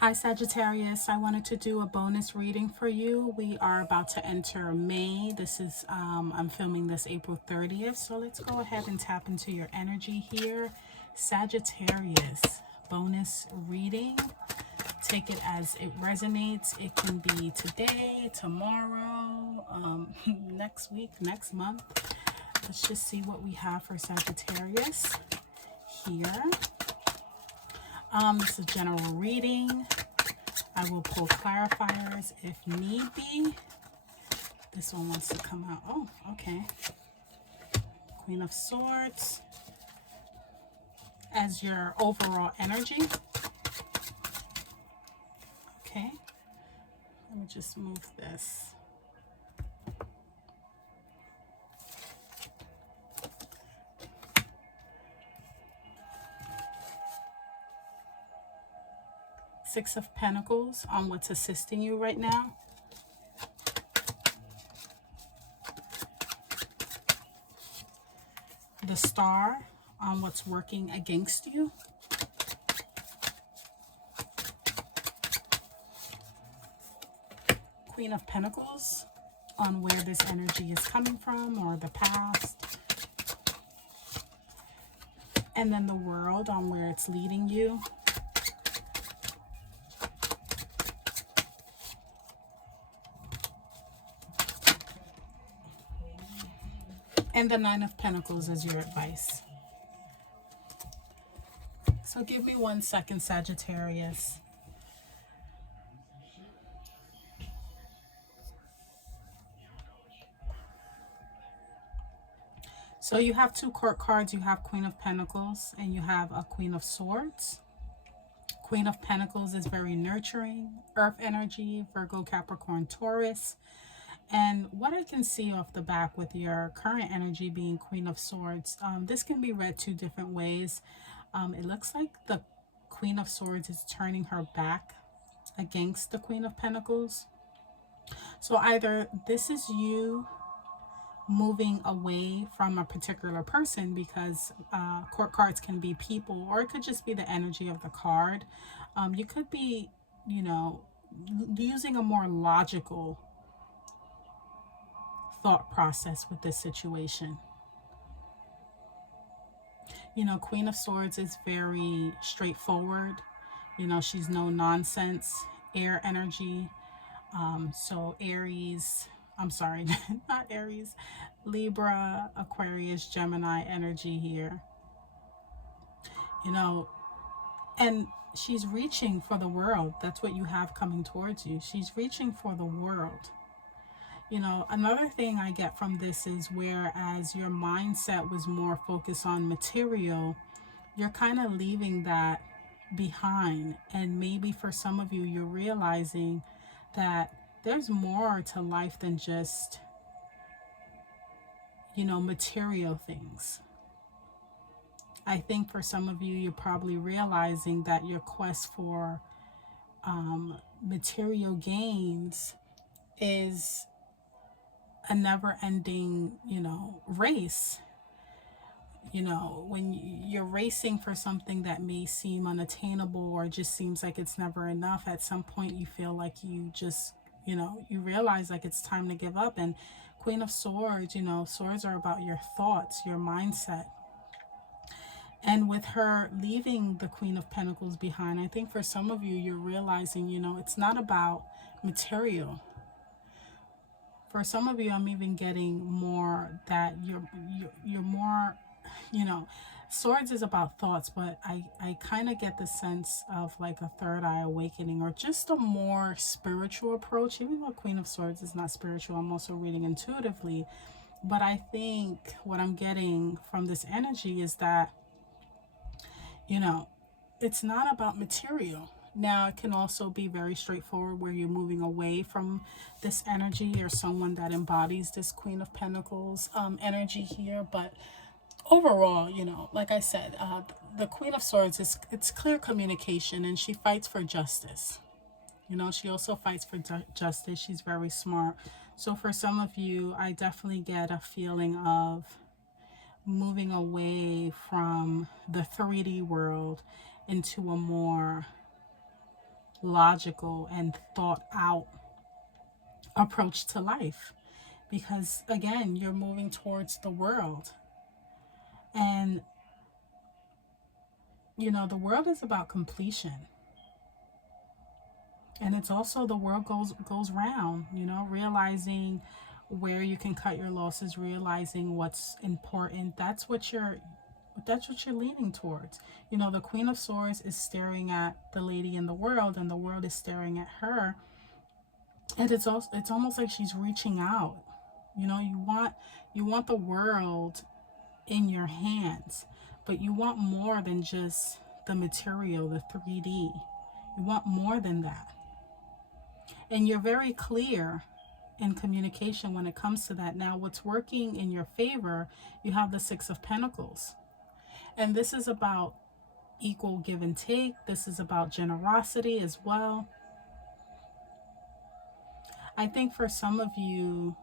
Hi Sagittarius, I wanted to do a bonus reading for you. We are about to enter May. This is, I'm filming this April 30th. So let's go ahead and tap into your energy here. Sagittarius, bonus reading. Take it as it resonates. It can be today, tomorrow, next week, next month. Let's just see what we have for Sagittarius here. This is a general reading. I will pull clarifiers if need be. This one wants to come out. Oh, okay. Queen of Swords as your overall energy. Okay. Let me just move this. Six of Pentacles on what's assisting you right now. The Star on what's working against you. Queen of Pentacles on where this energy is coming from or the past. And then the World on where it's leading you. And the Nine of Pentacles as your advice. So give me 1 second, Sagittarius. So you have two court cards. You have Queen of Pentacles and you have a Queen of Swords. Queen of Pentacles is very nurturing, earth energy, Virgo, Capricorn, Taurus. And what I can see off the back with your current energy being Queen of Swords, this can be read two different ways. It looks like the Queen of Swords is turning her back against the Queen of Pentacles. So either this is you moving away from a particular person, because court cards can be people, or it could just be the energy of the card. You could be, you know, using a more logical thought process with this situation. You know, Queen of Swords is very straightforward. You know, she's no nonsense, air energy. So Aries, I'm sorry, not Aries, Libra, Aquarius, Gemini energy here. You know, and she's reaching for the world. That's what you have coming towards you. She's reaching for the world. You know, another thing I get from this is whereas your mindset was more focused on material, you're kind of leaving that behind. And maybe for some of you, you're realizing that there's more to life than just, you know, material things. I think for some of you, you're probably realizing that your quest for material gains is a never-ending, you know, race. You know, when you're racing for something that may seem unattainable or just seems like it's never enough, at some point you feel like you just, you know, you realize like it's time to give up. And Queen of Swords, you know, swords are about your thoughts, your mindset. And with her leaving the Queen of Pentacles behind, I think for some of you, you're realizing, you know, it's not about material. For some of you, I'm even getting more that you're more, you know, swords is about thoughts, but I kind of get the sense of like a third eye awakening or just a more spiritual approach. Even though Queen of Swords is not spiritual, I'm also reading intuitively. But I think what I'm getting from this energy is that, you know, it's not about material. Now, it can also be very straightforward where you're moving away from this energy or someone that embodies this Queen of Pentacles energy here. But overall, you know, like I said, the Queen of Swords, it's clear communication, and she fights for justice. You know, she also fights for justice. She's very smart. So for some of you, I definitely get a feeling of moving away from the 3D world into a more logical and thought out approach to life, because again, you're moving towards the world. And the world is about completion. And it's also, the world goes round, realizing where you can cut your losses, realizing what's important. That's what you're leaning towards. The Queen of Swords is staring at the lady in the world, and the world is staring at her. And it's almost like she's reaching out. You want the world in your hands, but you want more than just the material, the 3D. You want more than that. And you're very clear in communication when it comes to that. Now, what's working in your favor, you have the Six of Pentacles. And this is about equal give and take. This is about generosity as well. I think for some of you,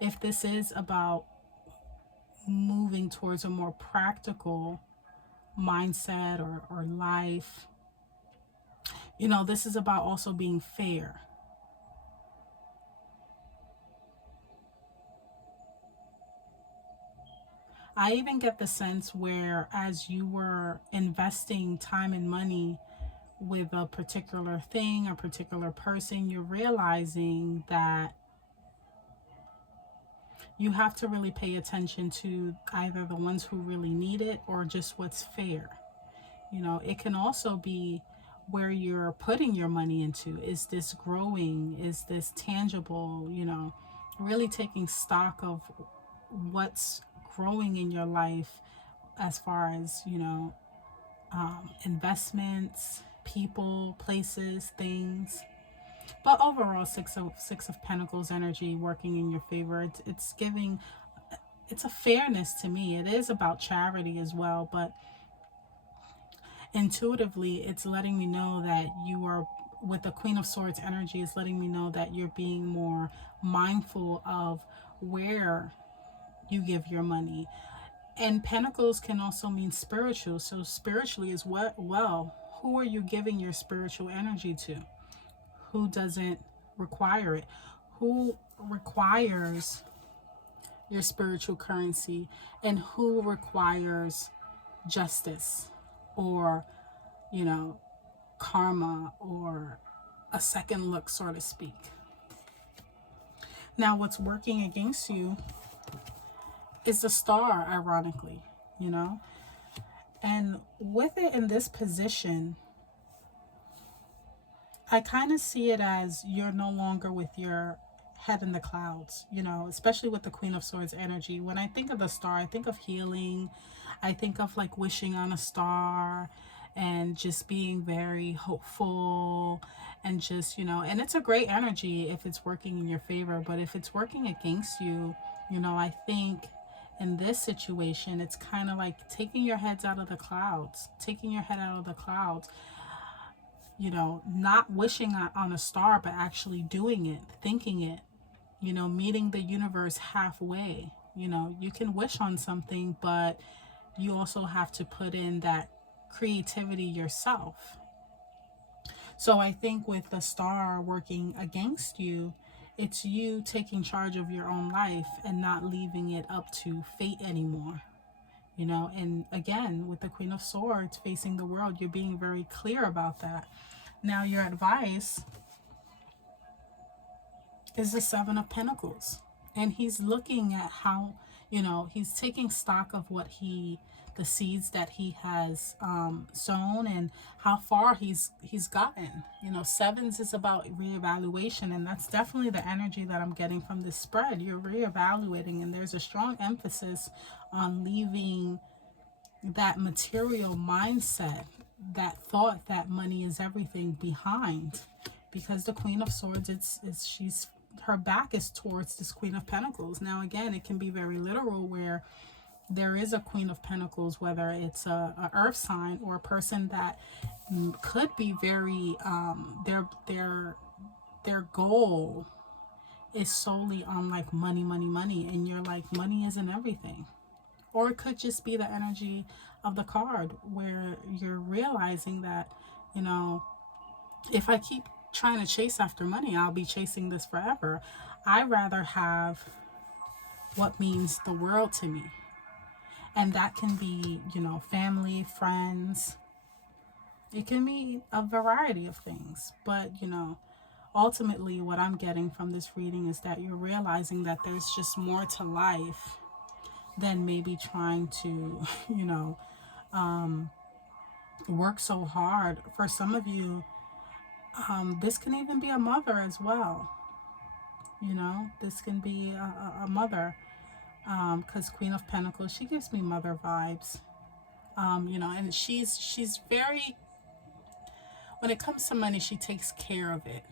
if this is about moving towards a more practical mindset or life, this is about also being fair. I even get the sense where, as you were investing time and money with a particular thing, a particular person, you're realizing that you have to really pay attention to either the ones who really need it or just what's fair. It can also be where you're putting your money into. Is this growing? Is this tangible? Really taking stock of what's growing in your life as far as, investments, people, places, things. But overall, six of Pentacles energy working in your favor. It's giving, it's a fairness to me. It is about charity as well, but intuitively, it's letting me know that you are, with the Queen of Swords energy, is letting me know that you're being more mindful of where you give your money. And Pentacles can also mean spiritual. So spiritually as well, who are you giving your spiritual energy to? Who doesn't require it? Who requires your spiritual currency? And who requires justice or, karma or a second look, so to speak? Now, what's working against you is the Star, ironically, And with it in this position, I kind of see it as you're no longer with your head in the clouds, especially with the Queen of Swords energy. When I think of the Star, I think of healing. I think of like wishing on a star and just being very hopeful and just, and it's a great energy if it's working in your favor. But if it's working against you, I think in this situation, it's kind of like taking your head out of the clouds, not wishing on a star, but actually doing it, thinking it, meeting the universe halfway. You can wish on something, but you also have to put in that creativity yourself. So I think with the Star working against you, it's you taking charge of your own life and not leaving it up to fate anymore. And again, with the Queen of Swords facing the world, you're being very clear about that. Now, your advice is the Seven of Pentacles. And he's looking at how, he's taking stock of the seeds that he has sown and how far he's gotten. Sevens is about reevaluation, and that's definitely the energy that I'm getting from this spread. You're reevaluating, and there's a strong emphasis on leaving that material mindset, that thought that money is everything, behind. Because the Queen of Swords, her back is towards this Queen of Pentacles. Now again, it can be very literal, where there is a Queen of Pentacles, whether it's a earth sign or a person that could be very their goal is solely on like money, and you're like, money isn't everything. Or it could just be the energy of the card, where you're realizing that, If I keep trying to chase after money, I'll be chasing this forever. I rather have what means the world to me. And that can be, family, friends. It can be a variety of things. But, ultimately, what I'm getting from this reading is that you're realizing that there's just more to life than maybe trying to, work so hard. For some of you, this can even be a mother as well. This can be a mother, because Queen of Pentacles, she gives me mother vibes. And she's very, when it comes to money, she takes care of it.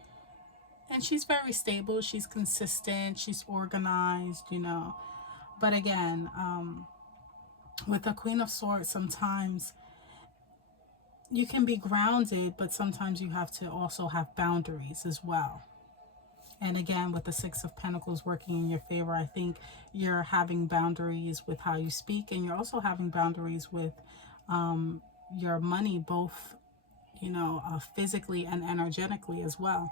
And she's very stable, she's consistent, she's organized, But again, with the Queen of Swords, sometimes you can be grounded, but sometimes you have to also have boundaries as well. And again, with the Six of Pentacles working in your favor, I think you're having boundaries with how you speak, and you're also having boundaries with your money, both, physically and energetically as well.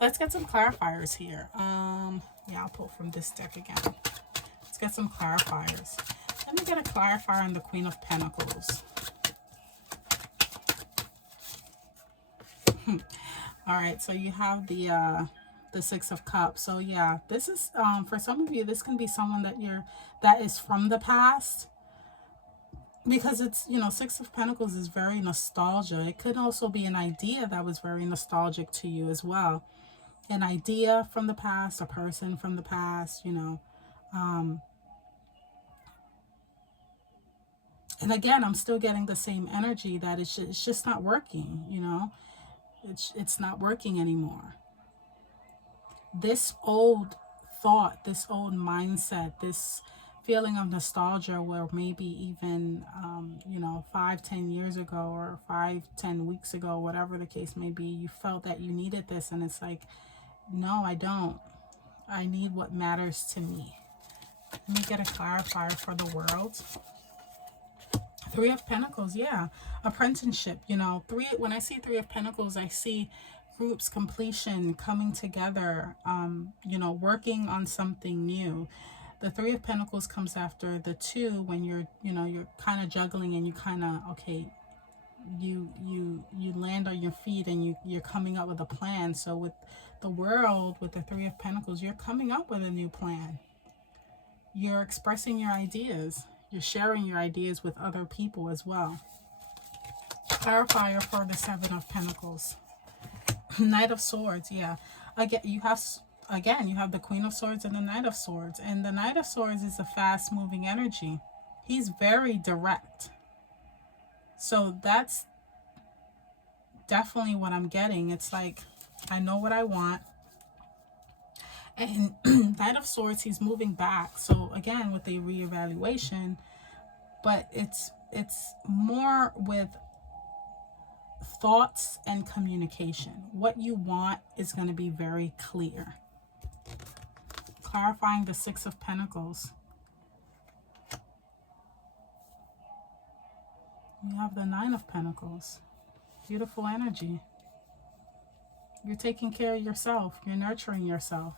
Let's get some clarifiers here. Yeah, I'll pull from this deck again. Let's get some clarifiers. Let me get a clarifier on the Queen of Pentacles. All right, so you have the Six of Cups. So yeah, this is for some of you, this can be someone that is from the past, because it's, Six of Pentacles is very nostalgia. It could also be an idea that was very nostalgic to you as well. An idea from the past, a person from the past, and again, I'm still getting the same energy that it's just not working, it's not working anymore. This old thought, this old mindset, this feeling of nostalgia, where maybe even 5-10 years ago, or 5-10 weeks ago, whatever the case may be, you felt that you needed this, and it's like, no, I don't. I need what matters to me. Let me get a clarifier for the world. Three of Pentacles, yeah. Apprenticeship, when I see Three of Pentacles, I see groups, completion, coming together, working on something new. The Three of Pentacles comes after the Two, when you're kind of juggling, and you kind of, okay, you land on your feet, and you're coming up with a plan. So with the world, with the Three of Pentacles, you're coming up with a new plan. You're expressing your ideas. You're sharing your ideas with other people as well. Clarifier for the Seven of Pentacles. Knight of Swords, yeah. You have the Queen of Swords and the Knight of Swords. And the Knight of Swords is a fast-moving energy. He's very direct. So that's definitely what I'm getting. It's like, I know what I want. And Knight of Swords, he's moving back. So again, with a reevaluation, but it's more with thoughts and communication. What you want is going to be very clear. Clarifying the Six of Pentacles. You have the Nine of Pentacles. Beautiful energy. You're taking care of yourself. You're nurturing yourself.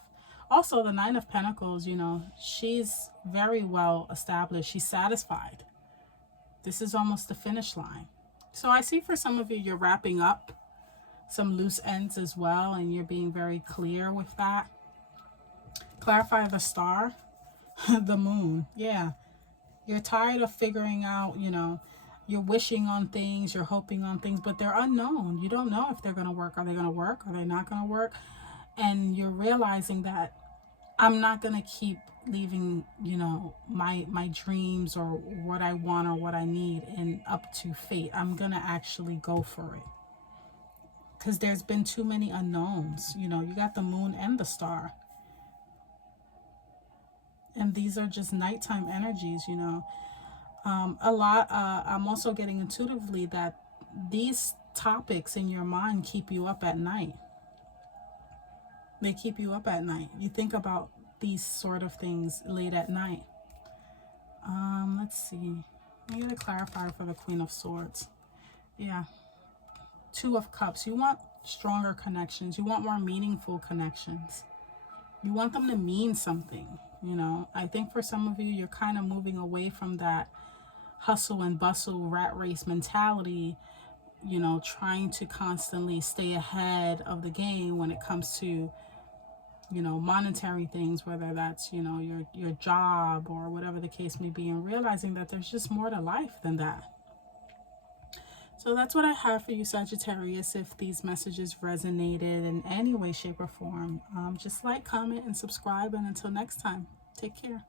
Also, the Nine of Pentacles, she's very well established. She's satisfied. This is almost the finish line. So I see for some of you, you're wrapping up some loose ends as well, and you're being very clear with that. Clarify the Star. The Moon. Yeah. You're tired of figuring out, you're wishing on things, you're hoping on things, but they're unknown. You don't know if they're going to work. Are they going to work? Are they not going to work? And you're realizing that I'm not going to keep leaving, my dreams, or what I want, or what I need, and up to fate. I'm going to actually go for it. Because there's been too many unknowns. You got the Moon and the Star. And these are just nighttime energies, I'm also getting intuitively that these topics in your mind keep you up at night. They keep you up at night. You think about these sort of things late at night. Let's see. I'm going to clarify for the Queen of Swords. Yeah. Two of Cups. You want stronger connections. You want more meaningful connections. You want them to mean something. You know, I think for some of you, you're kind of moving away from that hustle and bustle rat race mentality, you know, trying to constantly stay ahead of the game when it comes to, you know, monetary things, whether that's, you know, your job or whatever the case may be, and realizing that there's just more to life than that. So that's what I have for you, Sagittarius. If these messages resonated in any way, shape, or form, just like, comment, and subscribe. And until next time, take care.